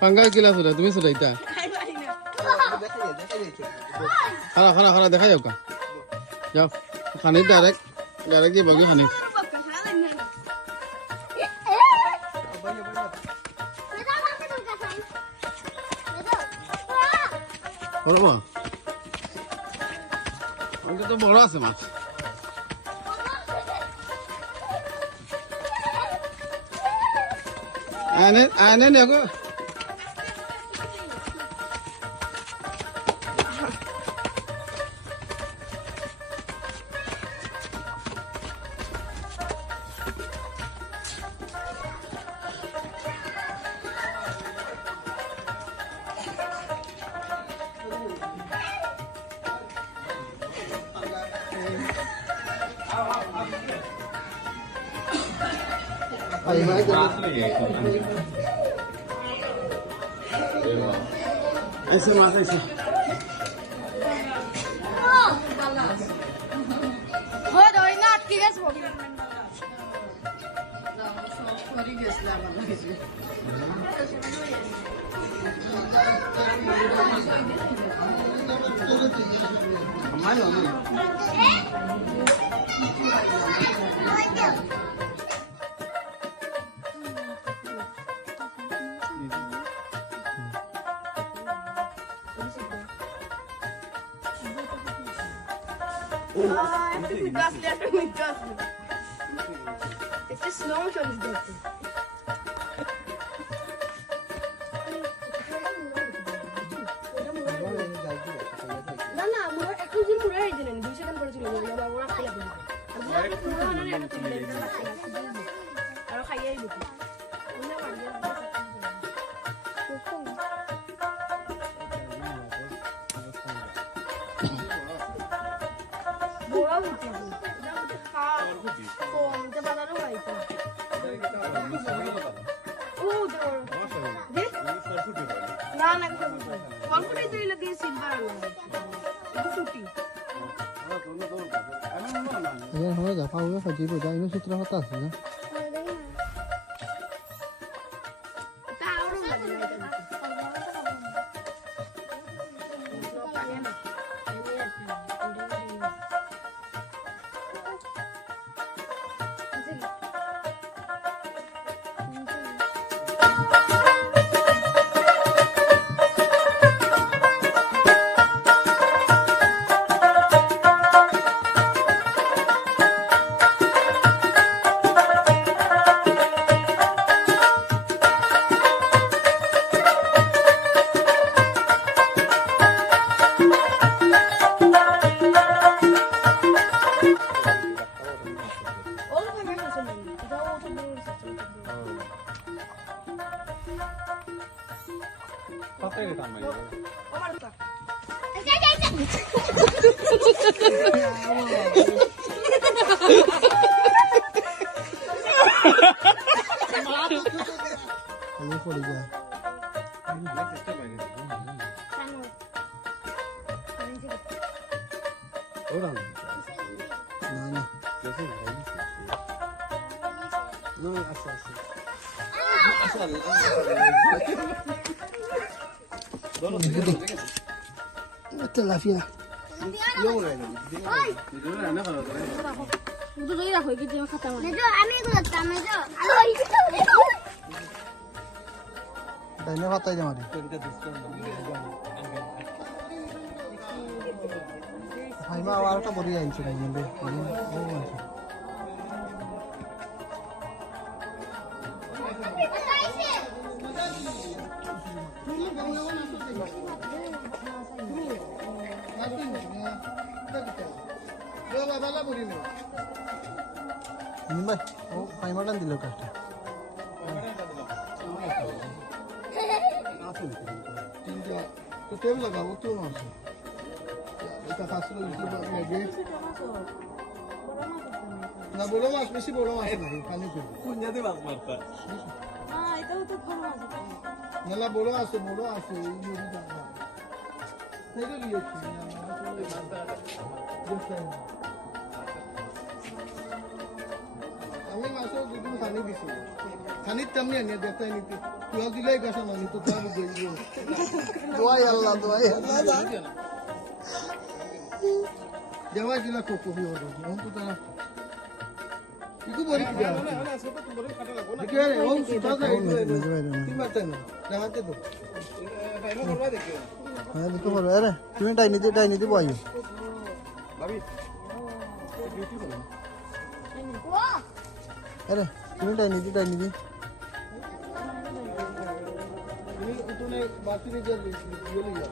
পাঙ্গা কিলা সুরা তুমি সুরাইতা খারা খারা খারা দেখা যাও কা যাও খানি ডাইরেক্ট যে বাকি খানি করবো অন্তত বড় আছে মাছ আনে দেখো ऐसे माता ऐसे हो दो ना की गैस हो It's just slow motion is good. না না মোর এখন যে মোরা এই দিন 2 সেকেন্ড করে ছিল বাবা ওরা খেলা করে আর খাইয়াই দিই 파우가 가지고 자 이거 수트라 갔다 왔어. Tilapia. Dahil patay naman. Ay maawala ka bori yan sila yun. Mbak, oh, paimalan dilo ka. Tinja, to tem lagawo to mas. Ita kaslo ito ba lagi? Na bolo mas, বেশি বড় মাছ নাই, পানি কম। কুঞ্জাতে মাছ মারতা। এটাও তো বড় মাছ। না বড় আছে, এই মুড়ি দাও। এই যে লিয়েছি না আমি মাছও দুদিন খানি দিছি খানির তেমনি আনি দেখতে নিতে তুই দিলেই গাছ মানি তো তার বুঝিয়ে দোয়াই আল্লাহ দোয়াই আল্লাহ দেওয়া দিলা কোকো বিও আমি তো তারা ইকো বড়ি কি দেওয়া দেখে রে ও সুতা যাই কি বাতে না দেখাতে তো হ্যাঁ দেখো বড় আরে তুমি ডাইনি দি বইও ভাবি বিউটি বলো আরে তুমি ডাইনি দি তুমি উঠোনে বাতিলে যে গলি যা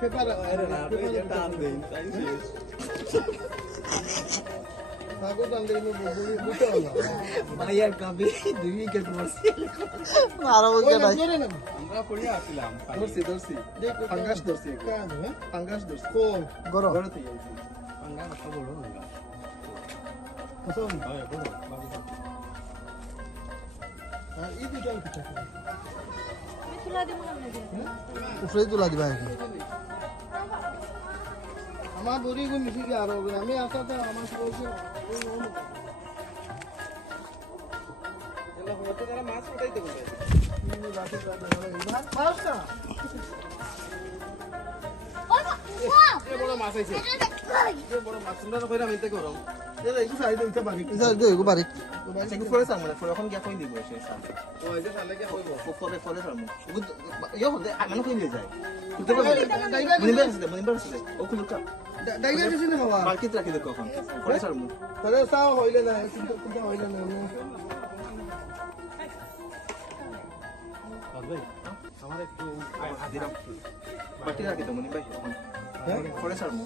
পেপার আরে না এটা টান দেই তাই শেষ আগো টান দেই নো বলি বুঝতে হলো মানে यार কবে 2 উইকেট মারছি মারা বলতে নাই আমরা পড়িয়া আসিলাম দর্শি দেখো ফাঙ্গাস দর্শি কেন ফাঙ্গাস দর্শি কোন গরতে যাইছি ফাঙ্গাস কত বড় না কসম হয় বড় বাবু আর এই দুটো কি থাকে আমি তুলা দেব না উপরে তুলা দিবা আমার বড়ি গুণ মিশি কি আর হবে আমি আসাতে আমার বলছে এলা হতে তারা মাছ উঠাইতে বলে এই রাতে মাছ পাওয়া এ বড় মাছ আইছে এ বড় মাছ তোমরা কইরা মিলতে করো এ একটু সাইডে উঠতে পারি এটা বাড়ি একটু ফরে সামনে ফরে এখন গিয়া কই দিব সে সামনে ও এই যে সামনে গিয়া কইব ফরে সামনে ইয়া হতে মানে কই নিয়ে যায় তুই তো মনিবার আছে ও কুলকা ডাইগা দিছ না বাবা মার্কেট রাখি দেখো এখন ফরে সামনে তাহলে সাও হইলে না কিন্তু হইলে না আমার একটু আদিরা বাটি রাখি তো মনিবার হ্যাঁ ফরে সামনে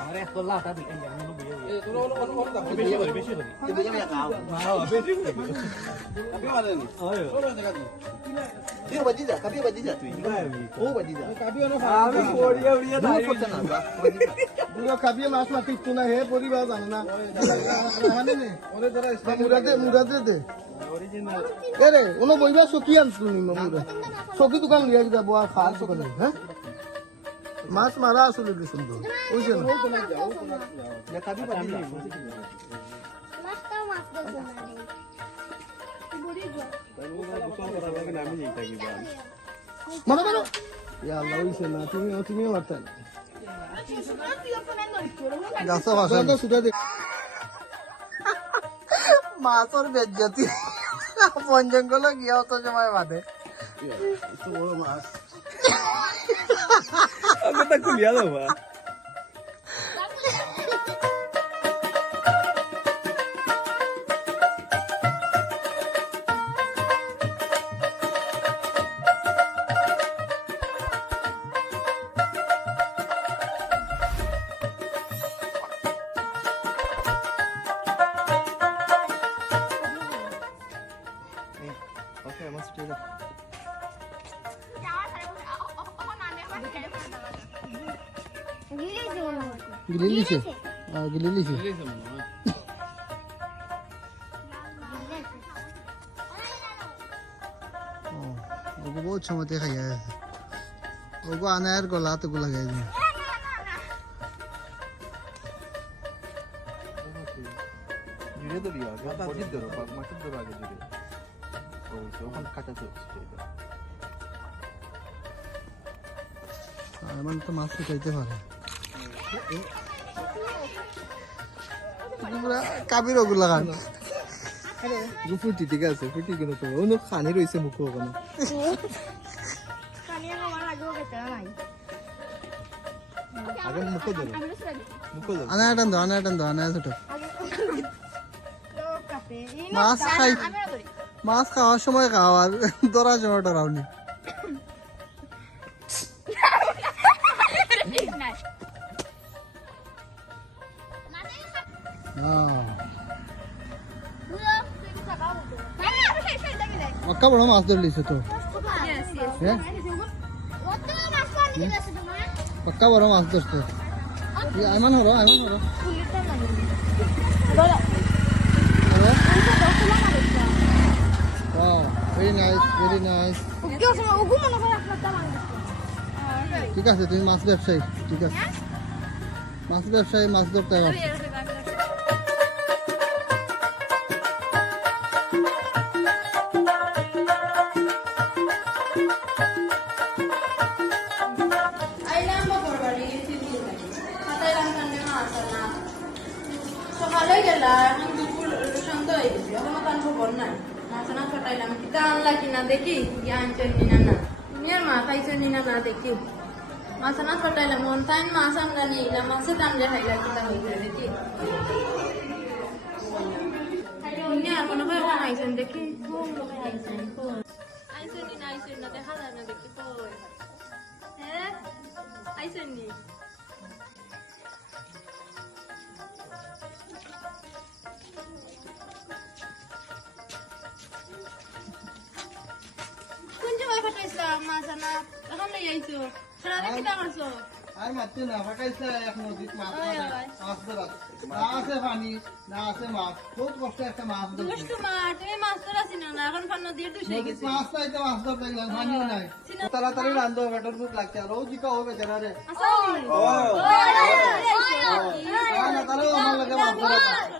আমারে তো লাটা দিকে জানো বিয়ে এ তোর অন দা বেশি করে কিন্তু আমি খাও হ্যাঁ বেশি করে কবি মারে নি ওরে জায়গা দি তুই বাজি যা তুই ও বাজি যা কবি ওনো আমি পড়িয়া উড়িয়া দাই করতে না বুড়ো কবি মাছ মাছ কিছু না হে পরিবার জানে না মানে নে ওরে ধরা মুরাদে দে অরিজিনাল এরে ওনো বইবা সকি আন তুমি মুরা সকি দোকান লিয়া যাব আর খাল দোকান হ্যাঁ মাছ মারা আসলে সুন্দর বুঝছেন না কাবি বাজি মাছটাও মাছ দেব না বড়ি গো তাই ও গোসল করা লাগে না আমি নেই থাকি বান মনে করো ইয়া আল্লাহ হইছে না তুমি মারতেন গাছা ভাষা তো সুদা দে মাছর বেজ্জতি বন জঙ্গল গিয়া অত সময় বাদে তো বড় মাছ আমি তা কুলিয়া দাও বা ওকে মাছ ঠিক আছে Gililice. Ah, gililice. Oh, वो बहुत चमते खाया है। वो आना यार को लात को लगाया जी। जुड़े तो लिया, क्या मस्जिद दरो आगे जुड़े। तो हम काटा तो मन तो मास्क कहते हो रहा পুরা কাবির ওগুলো লাগান ফুটি ঠিক আছে ফুটি কেন তো অন্য খানি রয়েছে মুখ ওখানে আগে মুখ ধরো আনা টান দাও আনা ছোট মাছ খাওয়ার সময় খাও আর ধরার সময় ডরাওনি पक्का बड़ा माछ धर लीसे तो पक्का बड़ा माछ धरते ये आयमान हो रहा वाह वेरी नाइस ঠিক আছে তুমি মাছ ব্যবসায়ী ঠিক আছে মাছ ব্যবসায়ী মাছ ধরতে হবে সকালে গেলা এখন দুপুর শান্ত হয়ে গেছে এখনো তার খবর নাই মাছ না ফটাইলাম কিতা আনলা কিনা দেখি কি আনছেন নিনা না তুমি আর মা খাইছেন নিনা না দেখি মাছ না ফটাইলাম মন তাইন মাছ আমরা নিলাম মাছে দাম যে খাইলা কিতা হইছে দেখি তুমি আর মনে হয় ওখানে আইছেন দেখি আইছেন না দেখা যায় না দেখি হ্যাঁ আইছেন নি মাছ আনা এখন লই আইছো সারা কি দাম আছো আর মারতে না ফাটাইছে এক নদীত মাছ মাছ ধরা না আছে পানি না আছে মাছ বহুত কষ্ট একটা মাছ ধরতে কষ্ট মাছ তুমি মাছ ধরা চিনো না এখন পান নদীর দুষে গেছে মাছ পাইতে মাছ ধরতে গেলাম পানিও নাই তাড়াতাড়ি রান্ধো পেটর ভুক লাগছে আর ও জিকা হবে বেচারা রে আসো না তাহলে আমার লাগে মাছ ধরা